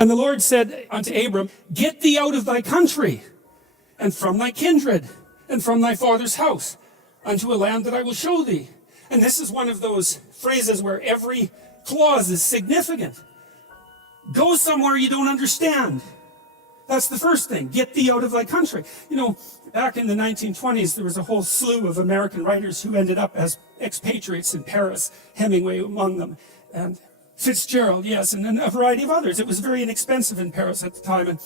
And the Lord said unto Abram, get thee out of thy country, and from thy kindred, and from thy father's house, unto a land that I will show thee. And this is one of those phrases where every clause is significant. Go somewhere you don't understand. That's the first thing. Get thee out of thy country. You know, back in the 1920s, there was a whole slew of American writers who ended up as expatriates in Paris, Hemingway among them, and Fitzgerald, yes, and a variety of others. It was very inexpensive in Paris at the time, and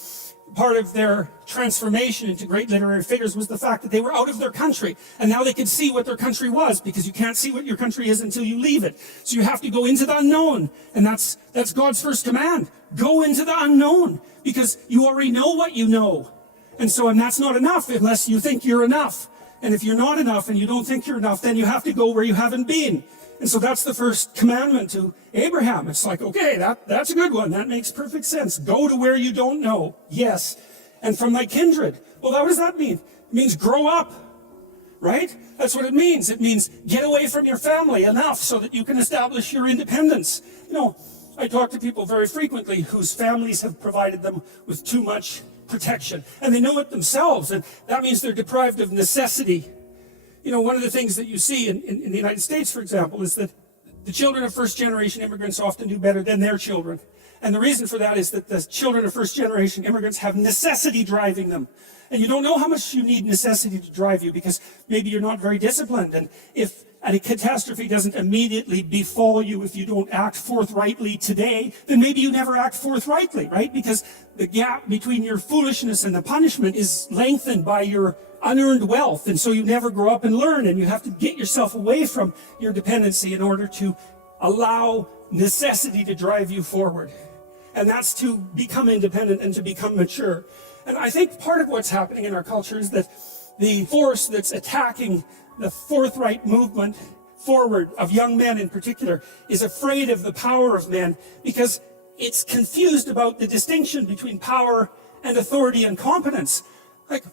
part of their transformation into great literary figures was the fact that they were out of their country, and now they could see what their country was, because you can't see what your country is until you leave it. So you have to go into the unknown, and that's God's first command. Go into the unknown, because you already know what you know. And that's not enough unless you think you're enough. And if you're not enough and you don't think you're enough, then you have to go where you haven't been. And so that's the first commandment to Abraham. It's like, okay, that's a good one. That makes perfect sense. Go to where you don't know. Yes. And from thy kindred. Well, what does that mean? It means grow up, right? That's what it means. It means get away from your family enough so that you can establish your independence. You know, I talk to people very frequently whose families have provided them with too much protection. And they know it themselves. And that means they're deprived of necessity. You know, one of the things that you see in the United States, for example, is that the children of first-generation immigrants often do better than their children. And the reason for that is that the children of first-generation immigrants have necessity driving them. And you don't know how much you need necessity to drive you, because maybe you're not very disciplined. And if a catastrophe doesn't immediately befall you if you don't act forthrightly today, then maybe you never act forthrightly, right? Because the gap between your foolishness and the punishment is lengthened by your unearned wealth, and so you never grow up and learn, and you have to get yourself away from your dependency in order to allow necessity to drive you forward. And that's to become independent and to become mature. And I think part of what's happening in our culture is that the force that's attacking the forthright movement forward of young men in particular is afraid of the power of men, because it's confused about the distinction between power and authority and competence. Like,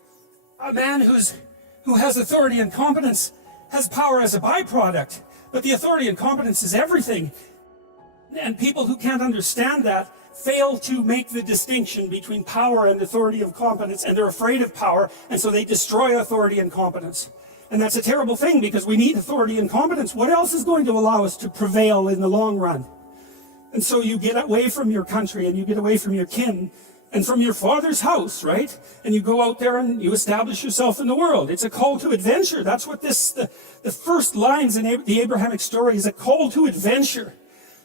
a man who has authority and competence has power as a byproduct, but the authority and competence is everything. And people who can't understand that fail to make the distinction between power and authority and competence, and they're afraid of power, and so they destroy authority and competence. And that's a terrible thing, because we need authority and competence. What else is going to allow us to prevail in the long run? And so you get away from your country, and you get away from your kin, and from your father's house, right? And you go out there and you establish yourself in the world. It's a call to adventure. That's what the first lines in the Abrahamic story is, a call to adventure.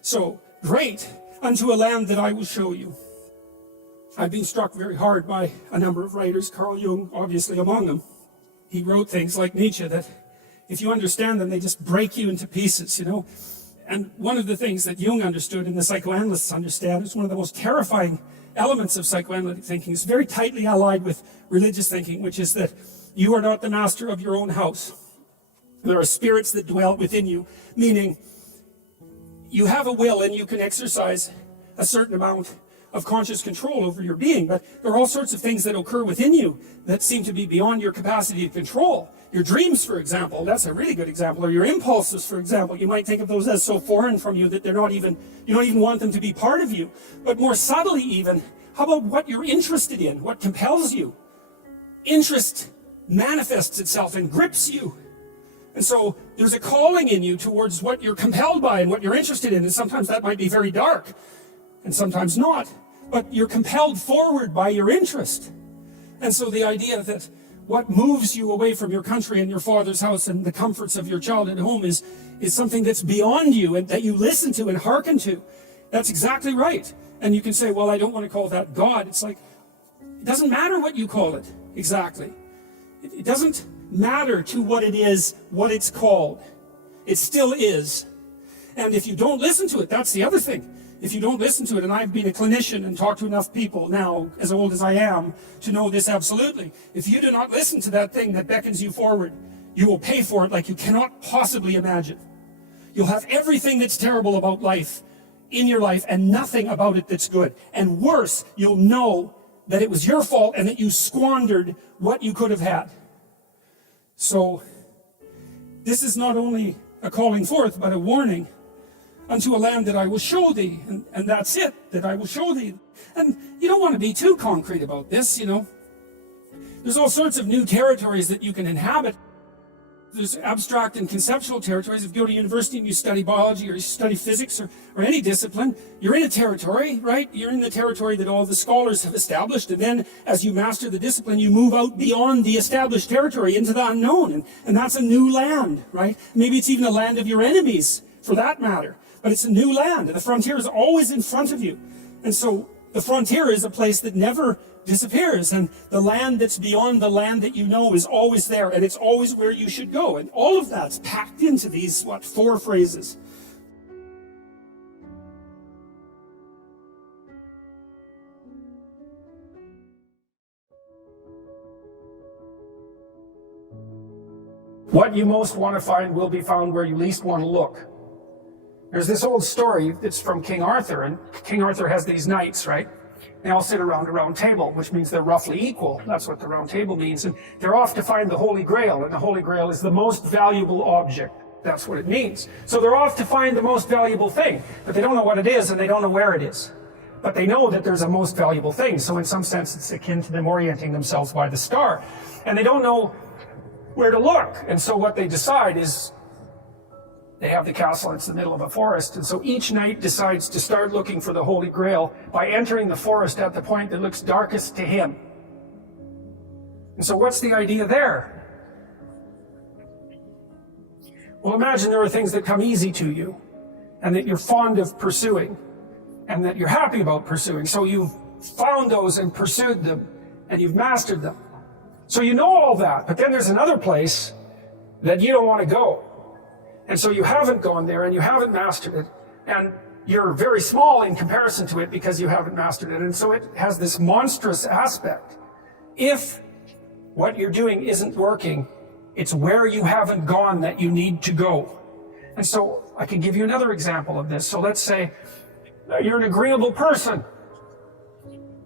So, great, unto a land that I will show you. I've been struck very hard by a number of writers, Carl Jung obviously among them. He wrote things like Nietzsche that, if you understand them, they just break you into pieces, you know? And one of the things that Jung understood and the psychoanalysts understand is one of the most terrifying elements of psychoanalytic thinking. Is very tightly allied with religious thinking, which is that you are not the master of your own house. There are spirits that dwell within you, meaning you have a will and you can exercise a certain amount of conscious control over your being, but there are all sorts of things that occur within you that seem to be beyond your capacity to control. Your dreams, for example, that's a really good example, or your impulses, for example. You might think of those as so foreign from you that you don't even want them to be part of you. But more subtly even, how about what you're interested in, what compels you? Interest manifests itself and grips you. And so there's a calling in you towards what you're compelled by and what you're interested in, and sometimes that might be very dark, and sometimes not. But you're compelled forward by your interest. And so the idea that what moves you away from your country and your father's house and the comforts of your childhood home is something that's beyond you and that you listen to and hearken to. That's exactly right. And you can say, well, I don't want to call that God. It's like, it doesn't matter what you call it exactly. It doesn't matter to what it is, what it's called. It still is. And if you don't listen to it, that's the other thing. If you don't listen to it, and I've been a clinician and talked to enough people now, as old as I am, to know this absolutely. If you do not listen to that thing that beckons you forward, you will pay for it like you cannot possibly imagine. You'll have everything that's terrible about life in your life and nothing about it that's good. And worse, you'll know that it was your fault and that you squandered what you could have had. So, this is not only a calling forth, but a warning unto a land that I will show thee. And that's it, that I will show thee. And you don't want to be too concrete about this, you know. There's all sorts of new territories that you can inhabit. There's abstract and conceptual territories. If you go to university and you study biology or you study physics or any discipline, you're in a territory, right? You're in the territory that all the scholars have established. And then as you master the discipline, you move out beyond the established territory into the unknown. And that's a new land, right? Maybe it's even a land of your enemies, for that matter. But it's a new land. And the frontier is always in front of you. And so the frontier is a place that never disappears, and the land that's beyond the land that you know is always there, and it's always where you should go. And all of that's packed into these, 4 phrases. What you most want to find will be found where you least want to look. There's this old story that's from King Arthur, and King Arthur has these knights, right? They all sit around a round table, which means they're roughly equal. That's what the round table means. And they're off to find the Holy Grail, and the Holy Grail is the most valuable object. That's what it means. So they're off to find the most valuable thing, but they don't know what it is, and they don't know where it is. But they know that there's a most valuable thing, so in some sense it's akin to them orienting themselves by the star. And they don't know where to look, and so what they decide is, they have the castle, it's the middle of a forest, and so each knight decides to start looking for the Holy Grail by entering the forest at the point that looks darkest to him. And so what's the idea there? Well, imagine there are things that come easy to you, and that you're fond of pursuing, and that you're happy about pursuing. So you've found those and pursued them, and you've mastered them. So you know all that, but then there's another place that you don't want to go. And so you haven't gone there, and you haven't mastered it, and you're very small in comparison to it because you haven't mastered it. And so it has this monstrous aspect. If what you're doing isn't working, it's where you haven't gone that you need to go. And so I can give you another example of this. So let's say you're an agreeable person,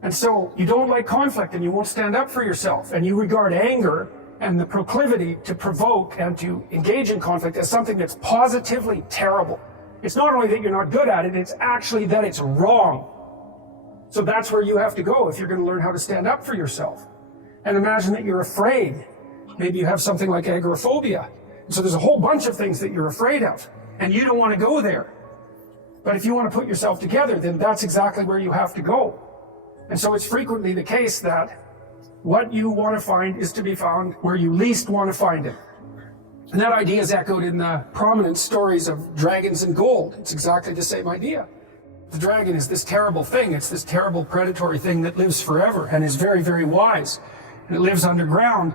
and so you don't like conflict, and you won't stand up for yourself, and you regard anger and the proclivity to provoke and to engage in conflict as something that's positively terrible. It's not only that you're not good at it, it's actually that it's wrong. So that's where you have to go if you're going to learn how to stand up for yourself. And imagine that you're afraid. Maybe you have something like agoraphobia. So there's a whole bunch of things that you're afraid of, and you don't want to go there. But if you want to put yourself together, then that's exactly where you have to go. And so it's frequently the case that what you want to find is to be found where you least want to find it. And that idea is echoed in the prominent stories of dragons and gold. It's exactly the same idea. The dragon is this terrible thing. It's this terrible predatory thing that lives forever and is very, very wise. And it lives underground,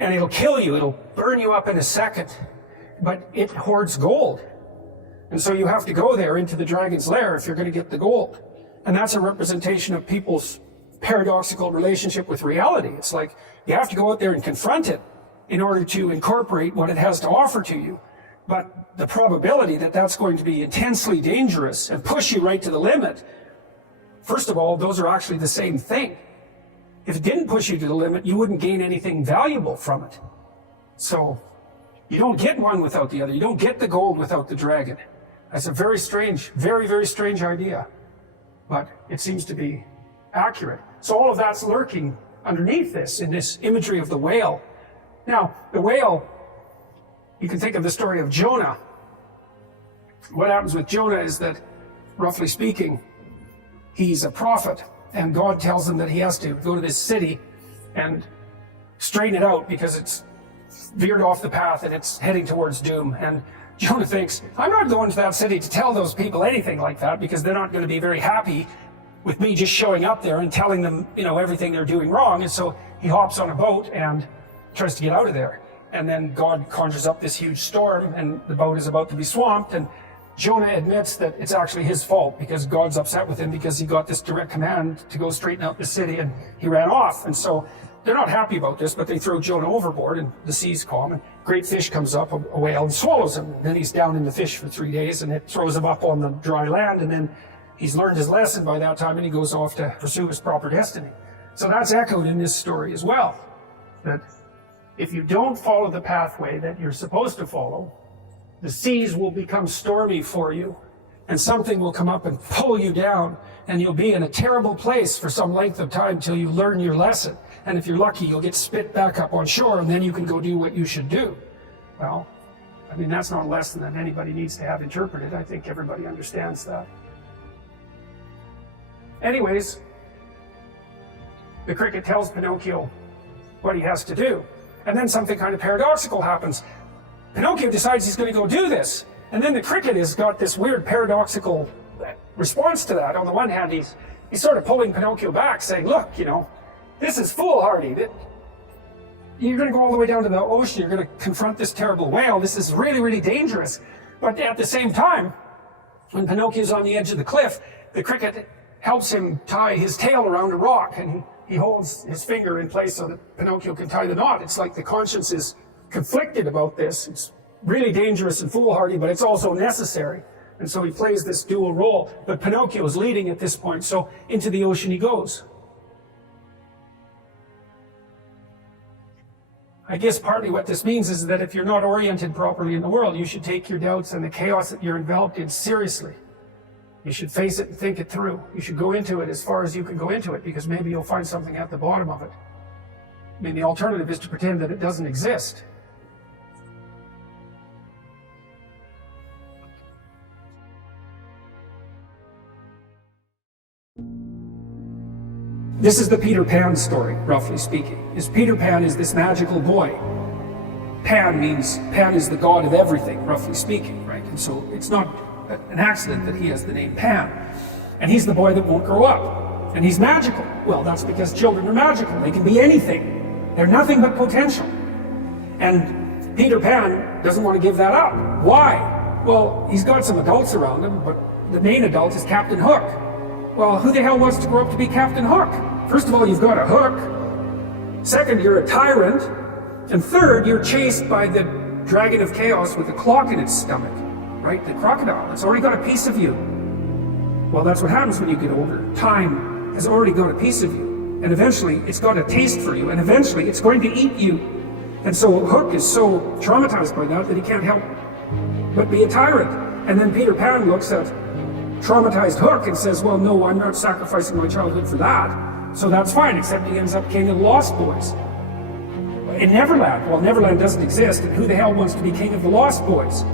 and it'll kill you. It'll burn you up in a second. But it hoards gold. And so you have to go there into the dragon's lair if you're going to get the gold. And that's a representation of people's paradoxical relationship with reality. It's like you have to go out there and confront it in order to incorporate what it has to offer to you. But the probability that that's going to be intensely dangerous and push you right to the limit, first of all, those are actually the same thing. If it didn't push you to the limit, you wouldn't gain anything valuable from it. So you don't get one without the other. You don't get the gold without the dragon. That's a very strange, very, very strange idea. But it seems to be accurate. So all of that's lurking underneath this, in this imagery of the whale. Now, the whale, you can think of the story of Jonah. What happens with Jonah is that, roughly speaking, he's a prophet, and God tells him that he has to go to this city and straighten it out because it's veered off the path and it's heading towards doom. And Jonah thinks, I'm not going to that city to tell those people anything like that because they're not going to be very happy with me just showing up there and telling them, everything they're doing wrong. And so he hops on a boat and tries to get out of there. And then God conjures up this huge storm, and the boat is about to be swamped. And Jonah admits that it's actually his fault because God's upset with him because he got this direct command to go straighten out the city, and he ran off. And so they're not happy about this, but they throw Jonah overboard, and the sea's calm, and a great fish comes up, a whale, and swallows him. And then he's down in the fish for 3 days, and it throws him up on the dry land, and then he's learned his lesson by that time, and he goes off to pursue his proper destiny. So that's echoed in this story as well, that if you don't follow the pathway that you're supposed to follow, the seas will become stormy for you, and something will come up and pull you down, and you'll be in a terrible place for some length of time till you learn your lesson. And if you're lucky, you'll get spit back up on shore, and then you can go do what you should do. Well, I mean, that's not a lesson that anybody needs to have interpreted. I think everybody understands that. Anyways, the cricket tells Pinocchio what he has to do. And then something kind of paradoxical happens. Pinocchio decides he's going to go do this. And then the cricket has got this weird paradoxical response to that. On the one hand, he's sort of pulling Pinocchio back, saying, look, you know, this is foolhardy. You're going to go all the way down to the ocean. You're going to confront this terrible whale. This is really, really dangerous. But at the same time, when Pinocchio's on the edge of the cliff, the cricket helps him tie his tail around a rock, and he holds his finger in place so that Pinocchio can tie the knot. It's like the conscience is conflicted about this. It's really dangerous and foolhardy, but it's also necessary. And so he plays this dual role. But Pinocchio is leading at this point, so into the ocean he goes. I guess partly what this means is that if you're not oriented properly in the world, you should take your doubts and the chaos that you're enveloped in seriously. You should face it and think it through. You should go into it as far as you can go into it, because maybe you'll find something at the bottom of it. I mean, the alternative is to pretend that it doesn't exist. This is the Peter Pan story, roughly speaking. Peter Pan is this magical boy. Pan is the god of everything, roughly speaking, right? And so it's not an accident that he has the name Pan. And he's the boy that won't grow up. And he's magical. Well, that's because children are magical. They can be anything. They're nothing but potential. And Peter Pan doesn't want to give that up. Why? Well, he's got some adults around him, but the main adult is Captain Hook. Well, who the hell wants to grow up to be Captain Hook? First of all, you've got a hook. Second, you're a tyrant. And third, you're chased by the dragon of chaos with a clock in its stomach, right? The crocodile. It's already got a piece of you. Well, that's what happens when you get older. Time has already got a piece of you. And eventually, it's got a taste for you. And eventually, it's going to eat you. And so Hook is so traumatized by that he can't help but be a tyrant. And then Peter Pan looks at traumatized Hook and says, well, no, I'm not sacrificing my childhood for that. So that's fine, except he ends up king of the Lost Boys. In Neverland, well, Neverland doesn't exist, and who the hell wants to be king of the Lost Boys?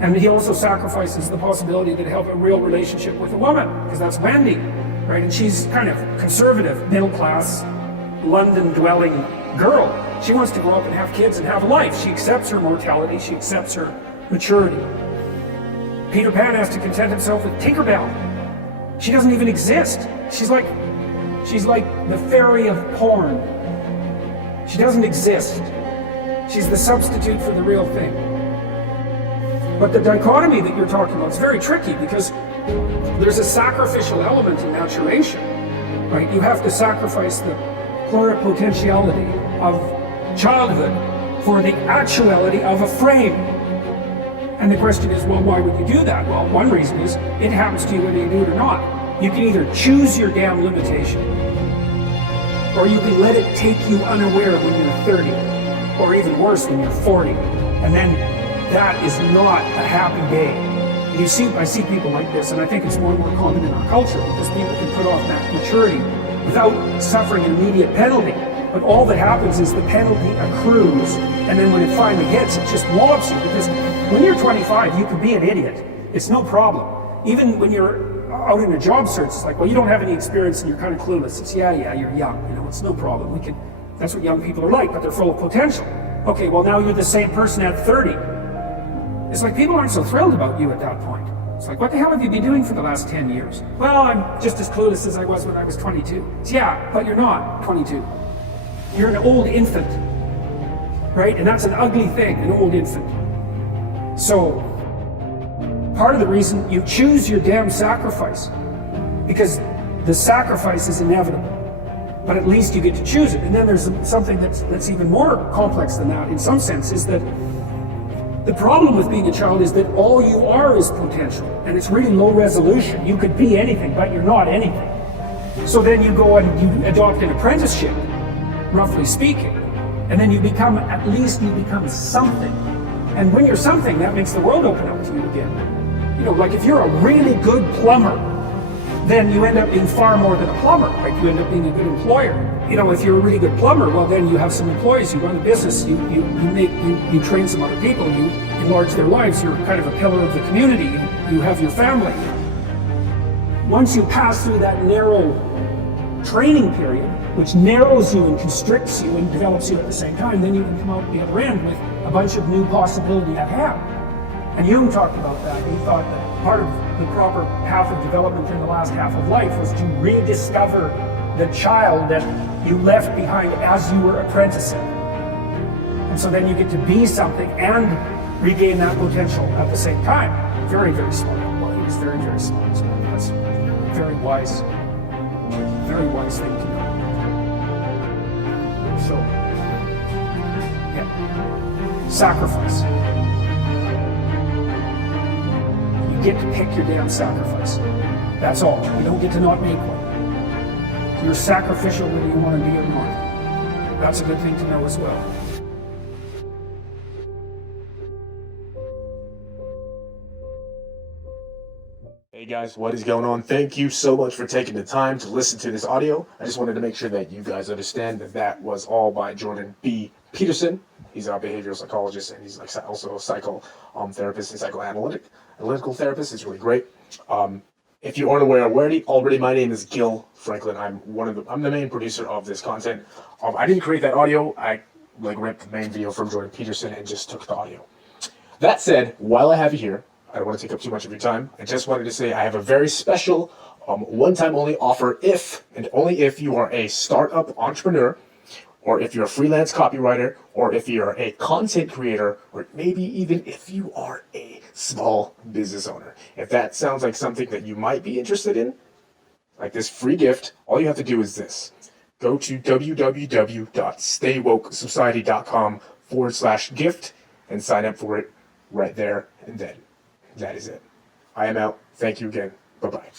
And he also sacrifices the possibility that he'll have a real relationship with a woman, because that's Wendy, right? And she's kind of conservative, middle-class, London-dwelling girl. She wants to grow up and have kids and have a life. She accepts her mortality, she accepts her maturity. Peter Pan has to content himself with Tinkerbell. She doesn't even exist. She's like the fairy of porn. She doesn't exist. She's the substitute for the real thing. But the dichotomy that you're talking about is very tricky, because there's a sacrificial element in maturation, right? You have to sacrifice the pluripotentiality of childhood for the actuality of a frame. And the question is, well, why would you do that? Well, one reason is it happens to you whether you do it or not. You can either choose your damn limitation, or you can let it take you unaware when you're 30, or even worse, when you're 40. And then that is not a happy day. I see people like this, and I think it's more and more common in our culture, because people can put off that maturity without suffering an immediate penalty. But all that happens is the penalty accrues, and then when it finally hits, it just wallopes you. Because when you're 25, you can be an idiot. It's no problem. Even when you're out in a job search, it's like, well, you don't have any experience and you're kind of clueless. It's, yeah, you're young, it's no problem. That's what young people are like, but they're full of potential. Okay, well, now you're the same person at 30. It's like people aren't so thrilled about you at that point. It's like, what the hell have you been doing for the last 10 years? Well, I'm just as clueless as I was when I was 22. It's, yeah, but you're not 22. You're an old infant, right? And that's an ugly thing, an old infant. So, part of the reason you choose your damn sacrifice, because the sacrifice is inevitable, but at least you get to choose it. And then there's something that's even more complex than that, in some sense, is that the problem with being a child is that all you are is potential, and it's really low resolution. You could be anything, but you're not anything. So then you go and you adopt an apprenticeship, roughly speaking, and then you become something. And when you're something, that makes the world open up to you again. Like if you're a really good plumber, then you end up being far more than a plumber, right? You end up being a good employer. If you're a really good plumber, well, then you have some employees, you run a business, you train some other people, you enlarge their lives, you're kind of a pillar of the community, you have your family. Once you pass through that narrow training period, which narrows you and constricts you and develops you at the same time, then you can come out the other end with a bunch of new possibility at hand. And Jung talked about that. He thought that part of the proper path of development in the last half of life was to rediscover the child that you left behind as you were apprenticing. And so then you get to be something and regain that potential at the same time. Very, very smart. Well, he was very, very smart. So that's a very wise thing to know. So, yeah. Sacrifice. You get to pick your damn sacrifice. That's all. You don't get to not make one. You're sacrificial whether you want to be or not. That's a good thing to know as well. Hey guys, what is going on? Thank you so much for taking the time to listen to this audio. I just wanted to make sure that you guys understand that that was all by Jordan B. Peterson. He's a behavioral psychologist, and he's also a psychotherapist and analytical therapist. It's really great. If you aren't aware already, my name is Gil Franklin. I'm the main producer of this content. I didn't create that audio. I ripped the main video from Jordan Peterson and just took the audio. That said, while I have you here, I don't want to take up too much of your time. I just wanted to say I have a very special one-time only offer if and only if you are a startup entrepreneur, or if you're a freelance copywriter, or if you're a content creator, or maybe even if you are a small business owner. If that sounds like something that you might be interested in, like this free gift, all you have to do is this. Go to www.staywokesociety.com/gift and sign up for it right there and then. That is it. I am out. Thank you again. Bye-bye.